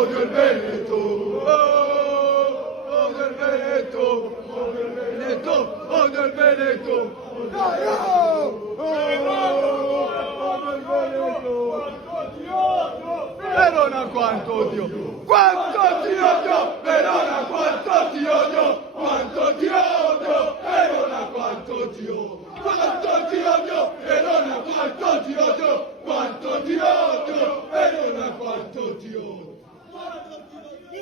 odio il Veneto, odio il Veneto, odio il Veneto, odio il Veneto, dai, odio il Veneto, Verona quanto odio, Verona quanto ti odio, Verona quanto ti odio, Verona quanto ti odio,